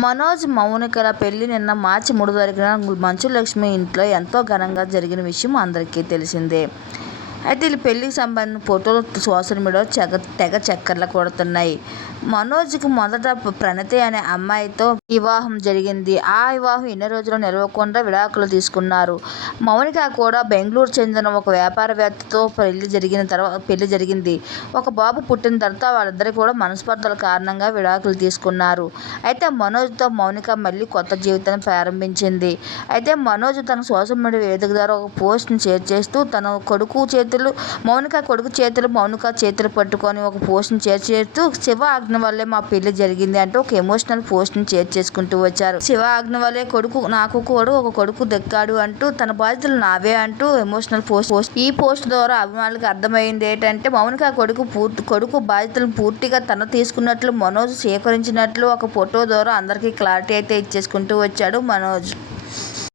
మనోజ్ మౌనికల పెళ్ళి నిన్న మార్చి మూడో తారీఖున మంచు లక్ష్మి ఇంట్లో ఎంతో ఘనంగా జరిగిన విషయం అందరికీ తెలిసిందే. అయితే వీళ్ళ పెళ్ళికి సంబంధించిన ఫోటోలు సోషల్ మీడియాలో చెగ తెగ చక్కర్లు కొడుతున్నాయి. మనోజ్కి మొదట ప్రణతి అనే అమ్మాయితో వివాహం జరిగింది. ఆ వివాహం ఎన్ని రోజులు నిలవకుండా విడాకులు తీసుకున్నారు. మౌనిక కూడా బెంగళూరు చెందిన ఒక వ్యాపారవేత్తతో పెళ్ళి జరిగిన తర్వాత పెళ్ళి జరిగింది. ఒక బాబు పుట్టిన తర్వాత వాళ్ళిద్దరు కూడా మనస్పర్ధల కారణంగా విడాకులు తీసుకున్నారు. అయితే మనోజ్తో మౌనిక మళ్ళీ కొత్త జీవితాన్ని ప్రారంభించింది. అయితే మనోజ్ తన సోషల్ మీడియా వేదిక ద్వారా ఒక పోస్ట్ని షేర్ చేస్తూ తన కొడుకు చేతులు మౌనిక కొడుకు చేతులు మౌనిక చేతులు పట్టుకొని ఒక పోస్ట్ని షేర్ చేస్తూ శివ ఆజ్ఞ వల్లే మా పెళ్ళి జరిగింది అంటూ ఒక ఎమోషనల్ పోస్ట్ని షేర్ చేసుకుంటూ వచ్చారు. శివ ఆజ్ఞ వల్లే కొడుకు నాకు కూడా ఒక కొడుకు దక్కాడు అంటూ తన బాధ్యతలు నావే అంటూ ఎమోషనల్ పోస్ట్ పోస్ట్ ఈ పోస్ట్ ద్వారా అభిమానులకు అర్థమైంది ఏంటంటే మౌనిక కొడుకు పూర్తి కొడుకు బాధ్యతలు పూర్తిగా తన తీసుకున్నట్లు మనోజ్ స్వీకరించినట్లు ఒక ఫోటో ద్వారా అందరికీ క్లారిటీ అయితే ఇచ్చేసుకుంటూ వచ్చాడు మనోజ్.